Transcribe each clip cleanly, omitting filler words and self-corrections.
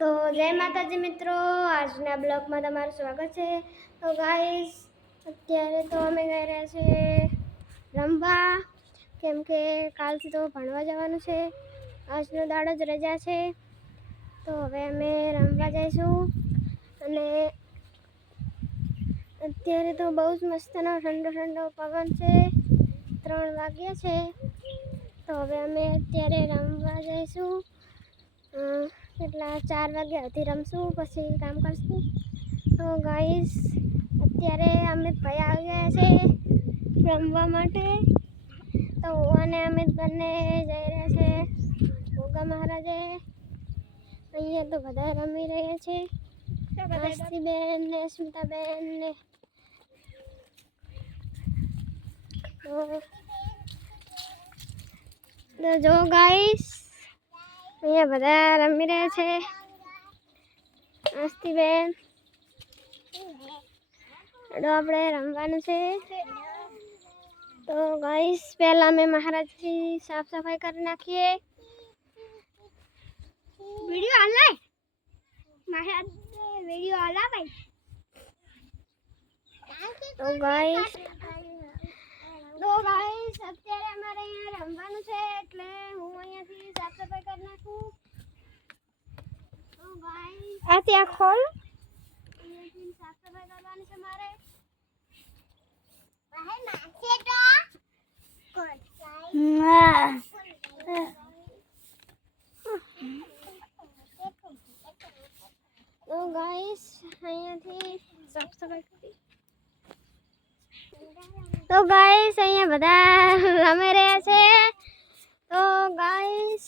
તો જય માતાજી મિત્રો, આજના બ્લોગમાં તમારું સ્વાગત છે। તો ગાઈસ અત્યારે તો અમે ગઈ રહ્યા છે રમવા, કેમ કે કાલથી તો ભણવા જવાનું છે। આજનો દાડો જ રજા છે, તો હવે અમે રમવા જઈશું। અને અત્યારે તો બહુ જ મસ્તનો ઠંડો ઠંડો પવન છે। 3 વાગ્યા છે, તો હવે અમે અત્યારે રમવા જઈશું। કેટલા 4 વાગ્યા સુધી રમશું, પછી કામ કરશું। તો ગાઈસ અત્યારે અમિત ભાઈ આવી ગયા છે રમવા માટે। તો હું અને અમિત બંને જઈ રહ્યા છે ગોગા મહારાજે। અહીંયા તો બધા રમી રહ્યા છે, આસ્તીબેન ને સ્મિતાબેન ને। તો જો ગાઈસ અહીંયા બધા રમી રહ્યા છે। આસ્તીબેન આપણે રમવાનું છે। તો ગાઈસ પહેલા અમે મહારાજથી સાફ સફાઈ કરી નાખીએ। વિડિયો આલે મહારાજ, વિડિયો આલા ભાઈ। તો ગાઈસ અત્યારે અમારે અહીંયા રમવાનું છે, એટલે હું અહીંયાથી સાફ સફાઈ કરી નાખું। તો ગાઈસ આ ત્યાં ખોલ, અહીંયાથી સાફ સફાઈ કરવાની છે મારે। ભાઈ નાખે તો ગાઈસ અહીંયાથી સાફ સફાઈ કરી। તો ગાઈસ અહીંયા બધા રમી રહ્યા છે। તો ગાઈસ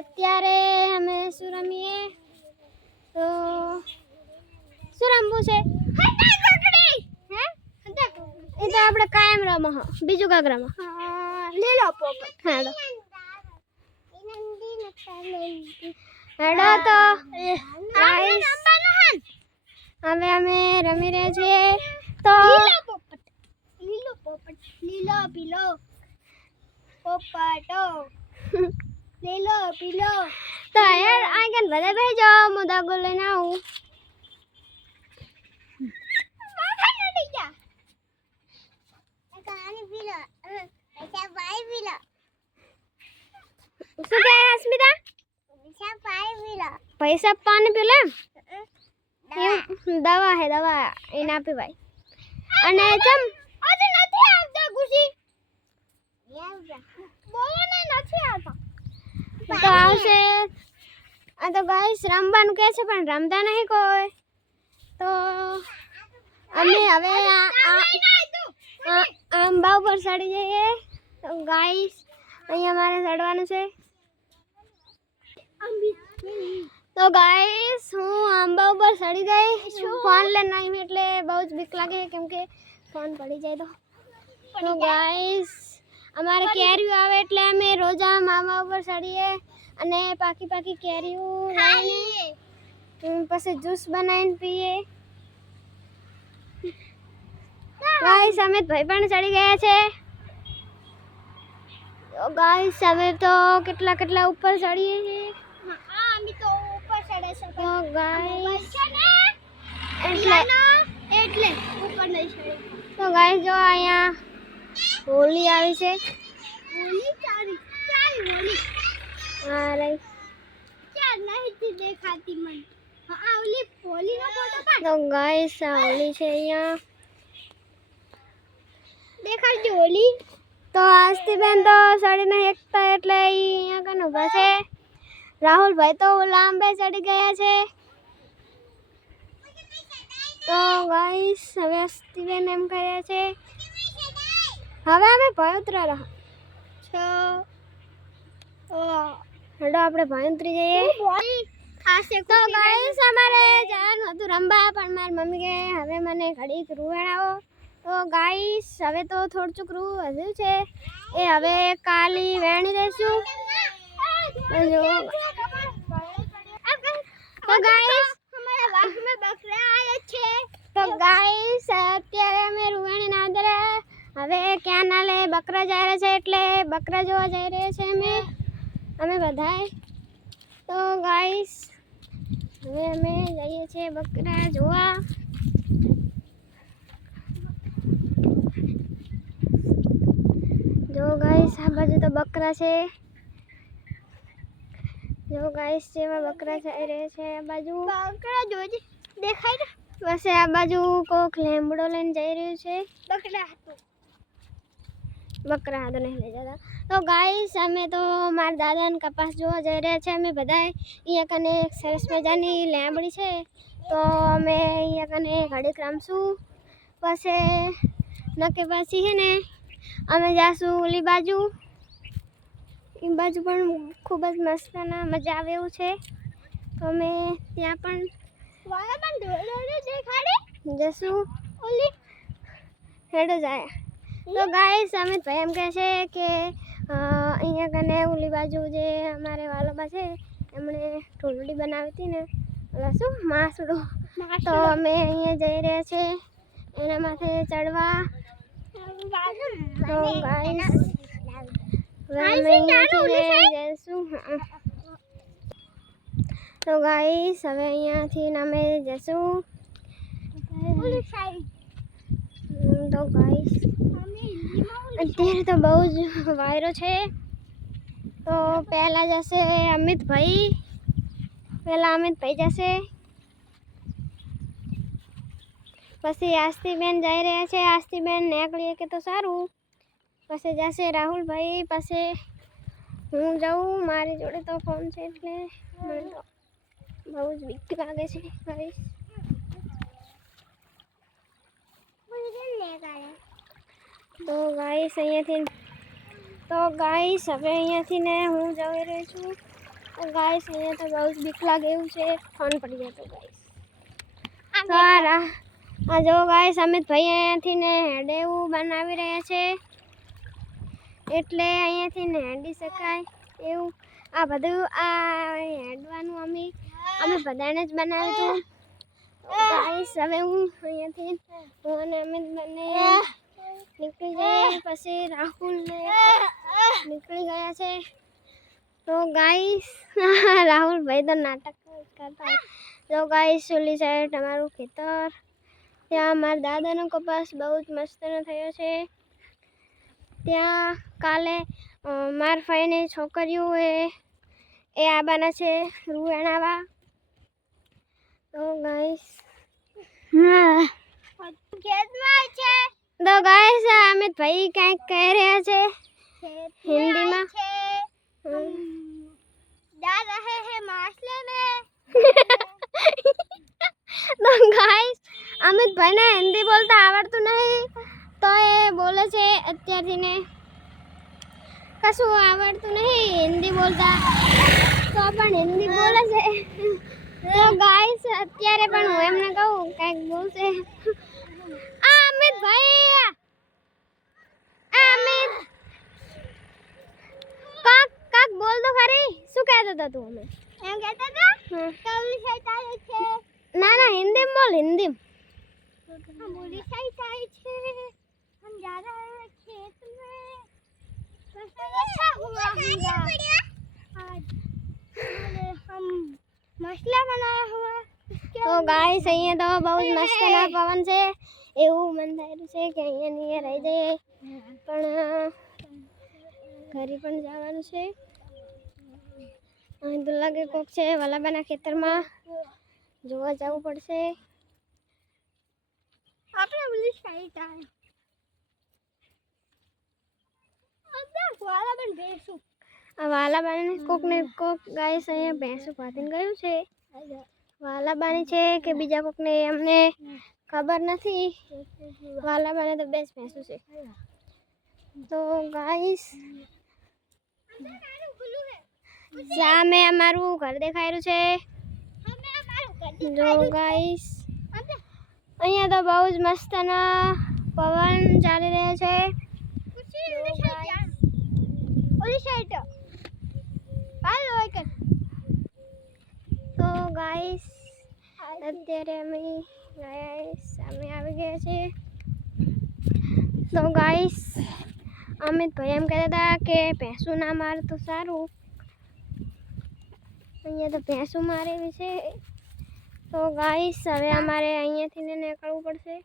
અત્યારે અમે શું રમીએ, તો શું રમવું છે? એ તો આપણે કાયમ રમો, બીજું કાંક રમો। લીલો પોપટ હેડો હેડો। તો ગાઈસ હવે અમે રમી રહ્યા છીએ। તો લીલો પોપટ, લીલો પીલો પોપટો, લીલો પીલો। તો યાર આગળ બધા બેસી જાઓ, હું દાગો લઈને આવું। શું કહે અસ્મિતા? પૈસા પાણી પી લે, દવા હે દવા એ ના પીવાય। અને ચમ આજે નથી આવતા ખુશી, બોલો ને નથી આવતા, તો આવશે। આ તો ગાઈસ રમવાનું કહે છે પણ રમતા નહીં કોઈ। તો અમે હવે આંબા ઉપર ચડી જઈએ। તો ગાઈસ અહીંયા મારે ચડવાનું છે। તો ગાઈસ હું આંબા ઉપર ચડી ગઈ, ફોન લઈને આવી એટલે બહુ જ બીક લાગે, કેમ કે ફોન પડી જાય તો। તો ગાઈસ અમારે કેરીઓ આવે એટલે અમે રોજ આંબા ઉપર ચડીએ અને પાકી પાકી કેરીઓ લઈને પછી જ્યુસ બનાવીને પીએ। ગાઈસ અમિત ભાઈ પણ ચડી ગયા છે। તો ગાઈસ હવે તો કેટલા ઉપર ચડીએ છીએ। અમે તો ઉપર ચડે છે, તો ગાઈસ એટલે ઉપર નહીં ચડે। તો ગાઈસ જો અહીંયા હોલી આવી છે, હોલી ચાલી હોલી આ રહી, ચાર નહીં દેખાતી મને। હા ઓલી હોલી નો ફોટો પાડ। તો ગાઈસ આ હોલી છે, અહીંયા દેખાડજો હોલી। તો આસ્તીબેન તો ચડી નહીં એકતા એટલે અહીંયા કને ઊભા છે। રાહુલભાઈ તો લાંબે ચડી ગયા છે। તો ગાઈસ હવે આસ્તીબેન એમ કરે છે, હવે અમે ભાઈ ઉતરા રહ્યા છો। હેડો આપણે ભાઈ ઉતરી જઈએ। તો ગાઈસ અમારે જવાનું હતું રમવા, પણ મારી મમ્મી કહે હવે મને ઘડીક રૂવાડાવો। તો ગાઈસ હવે તો થોડું ચૂકરું વધ્યું છે, એ હવે કાલી વેણી દઈશું। તો ગાઈસ અત્યારે અમે રૂવાણી ના દરે હવે ક્યાં ના લે બકરા જઈ રહ્યા છે, એટલે બકરા જોવા જઈ રહ્યા છે અમે બધાય। તો ગાઈસ હવે અમે જઈએ છીએ બકરા જોવા. જો ગાઈસ આ બાજુ તો બકરા છે. જો ગાઈસ જેવા બકરા જઈ રહે છે આ બાજુ. બકરા જોજે દેખાય ને. બસ આ બાજુ કોક લેમડો લઈને જઈ રહ્યું છે. બકરા હાથો નહીં લઈ જતા. તો ગાઈસ અમે તો મારા દાદાને કપાસ જોવા જઈ રહ્યા છે. અમે બધા અહીંયા કને સરસ મજાની લેમડી છે. તો અમે અહીંયા કને ઘડીક રમશું. પછી નકે પછી છે ને અમે જાશું ઓલી બાજુ. એ બાજુ પણ ખૂબ જ મસ્તના મજા આવે એવું છે. તો અમે ત્યાં પણ જશું. ઓલી હેડો જાય. તો ગાઈસ અમિતભાઈ એમ કહે છે કે અહીંયા કને ઓલી બાજુ જે અમારે વાલોબા છે એમણે ઢોલડી બનાવી હતી ને ઓલા શું માસડું. તો અમે અહીંયા જઈ રહ્યા છે એના માથે ચડવા. તો ગાઈસ તો ગાઈસ હવે અહીંયાથી અમે જશું. તો ગાઈસ અત્યારે તો બહુ જ વાયરો છે. તો પહેલાં જશે અમિતભાઈ. જશે પછી આસ્તીબેન જઈ રહ્યા છે. આસ્તીબેન નીકળીએ કે તો સારું. પછી જશે રાહુલભાઈ. પછી હું જાઉં. મારી જોડે તો ફોન છે એટલે મને તો બહુ જ બીક લાગે છે ગાઈસ. તો ગાઈસ અહીંયાથી ને હું જઈ રહી છું. તો ગાઈસ અહીંયા તો બહુ જ બીક લાગે એવું છે. ફોન પડી જાય તો ગાઈસ સારા. આ જો ગાઈસ અમિતભાઈ અહીંયાથી ને હેડે એવું બનાવી રહ્યા છે એટલે અહીંયાથી ને હેડી શકાય એવું. આ બધું આ હેડવાનું અમે બધાને જ બનાવ્યું હતું. ગાઈસ હવે હું અહીંયાથી હું અને અમિત બંને નીકળી જાય. પછી રાહુલ ને નીકળી ગયા છે. તો ગાઈસ રાહુલભાઈ તો નાટક કરતા. તો ગાઈસ ઓલી સાઈડ અમારું ખેતર. ત્યાં મારા દાદાનો કપાસ બહુ જ મસ્તનો થયો છે. ત્યાં કાલે મારા ફાઈની છોકરીઓ એ આવવાના છે રૂવાણાવા. તો ગાઈસ અમિતભાઈ કંઈક કહી રહ્યા છે હિન્દીમાં. તો ગાઈસ અમિતભાઈને હિન્દી બોલતા આવડતું નહીં. તો એ બોલે છે અત્યારથી ને કશું આવડતું નહીં હિન્દી બોલતા. તો પણ હિન્દી બોલે છે. તો ગાઈસ અત્યારે પણ હું એમને કહું કંઈક બોલશે. અમિતભાઈ અમિત કાક બોલ તો ખરી. શું કહેતો હતો તું? અમે એમ કહેતા હતા કવલી સાઈડ આવે છે. ના હિન્દી બોલ. હિન્દી બોલી साइड आई छे. हम जा रहे हैं खेत में. अच्छा हुआ आज हम मसला बनाया हुआ. तो गाइस અહીંયા તો બહુ જ મસ્તના પવન છે. એવું મન થાય છે કે અહીંયા રહી જઈએ પણ ઘરે પણ જવાનું છે. અહીં તો લાગે કોક છે વાલાબાના ખેતરમાં જોવા જવું પડશે. આપણે ઓલી સાઈડ આવે. વાલાબાને કોક ગાઈસ અહીંયા ભેંસું પાતીને ગયું છે. વાલાબાની છે કે બીજા કોકને અમને ખબર નથી. વાલાબાને તો બેસ્ટ ભેંસું છે. તો ગાઈસ સામે અમારું ઘર દેખાઈ રહ્યું છે. જો ગાઈસ અહીંયા તો બહુ જ મસ્તના પવન ચાલી રહ્યા છે. તો ગાઈસ અત્યારે અમે સામે આવી ગયા છે. તો ગાઈસ અમિતભાઈ એમ કહેતા હતા કે ભેંસું ના મારે તો સારું. અહીંયા તો ભેંસું મારેલી છે તો ગાઈસ હવે અમારે અહીંયાથી ને નીકળવું પડશે.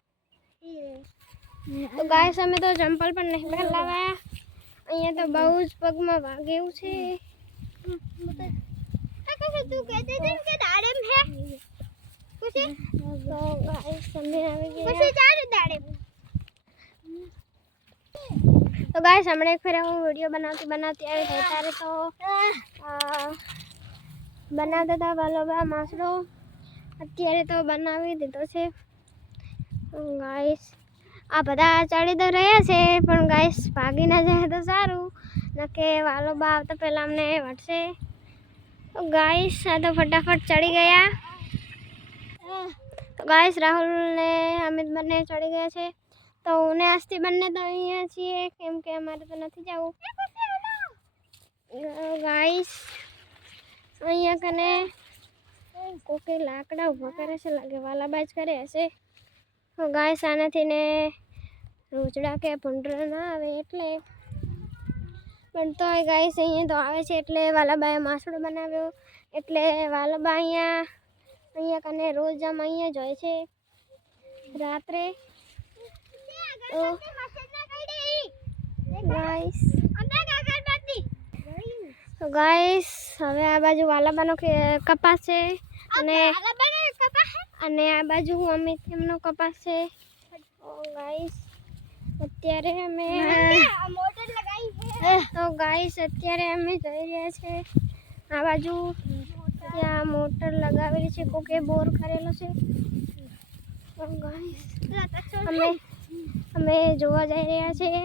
તો ગાઈસ અમે તો ચંપલ પણ નહીં પહેલાવ્યા. અહીંયા તો બહુ જ પગમાં વાગે એવું છે. તું કહેતી હતી કે દાડેમ હે ખુશી. તો ગાઈસ અમે આવી ગયા ખુશી ચાલે દાડેમ. તો ગાઈસ હમણાં એક ફેર હું વિડીયો બનાવતી આવી હતી ત્યારે તો બનાવતા હતા વાલોબા માસડો. અત્યારે તો બનાવી દીધો છે. ગાઈસ આ બધા ચડી તો રહ્યા છે પણ ગાઈસ ભાગી ના જાય તો સારું, નકે વાલોબા આવતા પહેલાં અમને વટશે. તો ગાઈસ આ તો ફટાફટ ચડી ગયા. તો ગાઈસ રાહુલ ને અમિત બંને ચડી ગયા છે. તો હું ને આસ્તી બંને તો અહીંયા છીએ કેમ કે અમારે તો નથી જવું. ગાઈસ અહીંયા કને કોકે લાકડા ઊભા કરે છે, લાગે વાલાબાજ કરે હશે. તો ગાઈસ આનાથી ને રોજડા કે ભૂંડરા ના આવે એટલે, પણ તો ગાઈસ અહીંયા તો આવે છે એટલે વાલાબાએ માસડો બનાવ્યો. એટલે વાલાબા અહીંયા કને રોજ આમ અહીંયા જ હોય છે રાત્રે. તો ગાઈસ હવે આ બાજુ વાલાબાનો કપાસ છે અને આ બાજુ અમિત એમનો કપાસ છે. ગાઈસ અત્યારે અમે જઈ રહ્યા છે આ બાજુ. ત્યાં મોટર લગાવેલી છે, કોકે બોર કરેલો છે. તો ગાઈસ અમે જોવા જઈ રહ્યા છીએ.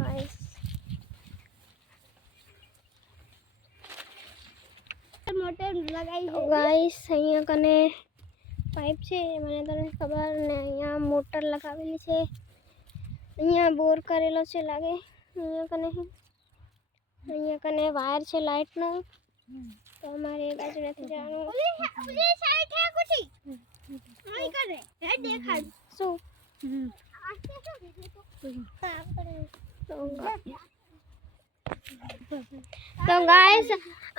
ગાઈસ મોટર લગાવી. ગાઈસ અહીંયા કને પાઇપ છે, મને તો નથી ખબર. ને અહીંયા મોટર લગાવેલી છે, અહીંયા બોર કરેલો છે લાગે. અહીંયા કને વાયર છે લાઇટનો. તો અમારે એ બાજુ નથી જવાનું. શું તો ગાઈસ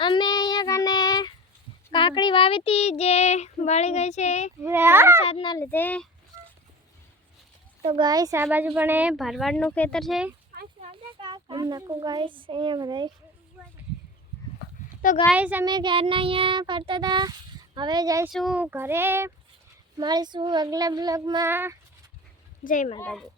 અમે અહીંયા કને કાકડી વાવી હતી જે બળી ગઈ છે વરસાદના લીધે. તો ગાઈસ આ બાજુ પણ એ ભરવાડનું ખેતર છે. નાખો ગાઈસ અહીંયા બધાય. તો ગાઈસ અમે ક્યારના અહીંયા ફરતા હતા, હવે જઈશું ઘરે. મળીશું અગલા બ્લોગમાં. જય માતાજી.